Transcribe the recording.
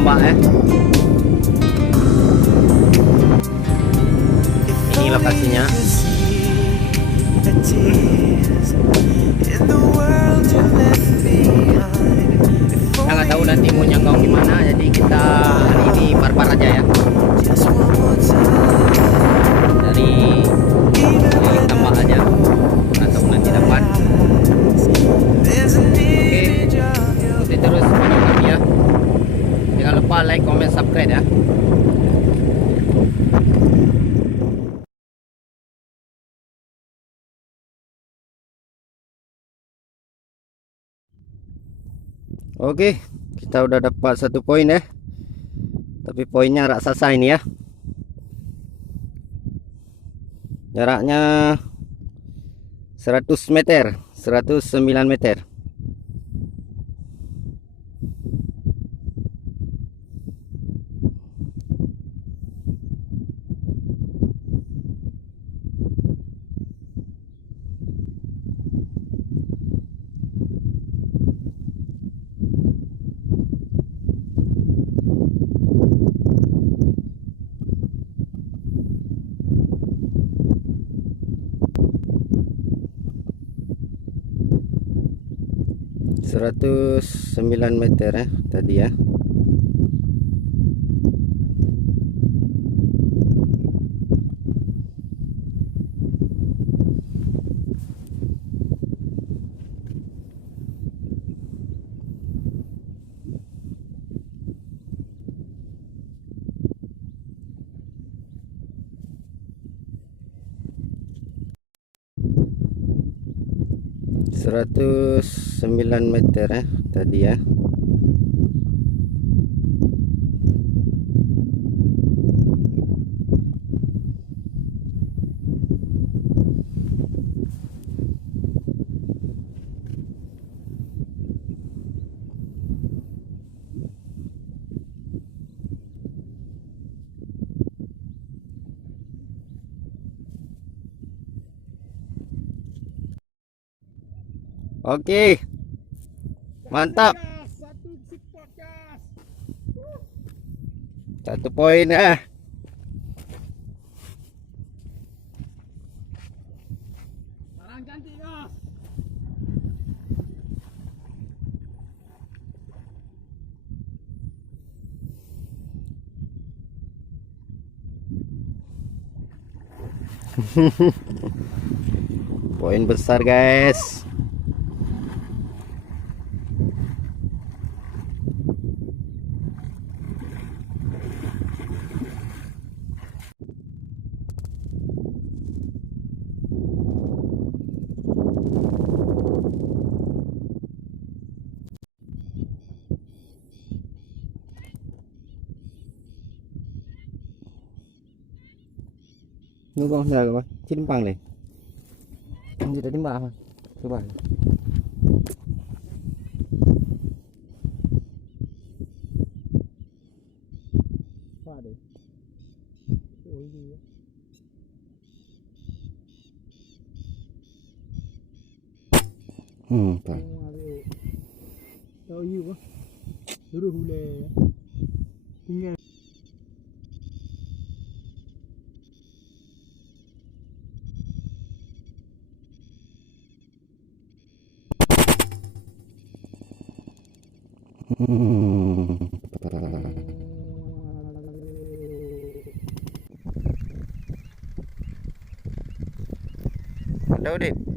tambak Ini lokasinya. Kita nggak tahu nanti mau nyangkong gimana, jadi kita hari ini barbar aja ya. Dari keliling tambak aja, atau nanti dapat. Oke, ikuti terus video kami ya. Jangan lupa like, comment, subscribe ya. Oke, kita udah dapat 1 poin ya. Tapi poinnya raksasa ini ya. Jaraknya 100 meter, 109 meter. Seratus 9 meter ya tadi ya. Seratus 9 meter ya tadi ya. Oke, mantap. 1 poin ya. Barang cantik bos. Poin besar guys. Nó con nào rồi chín bằng này không gì đã đến bà thôi các bạn. Phải. Tahu you apa? Dulu hule. Tinggal. Đâu đi.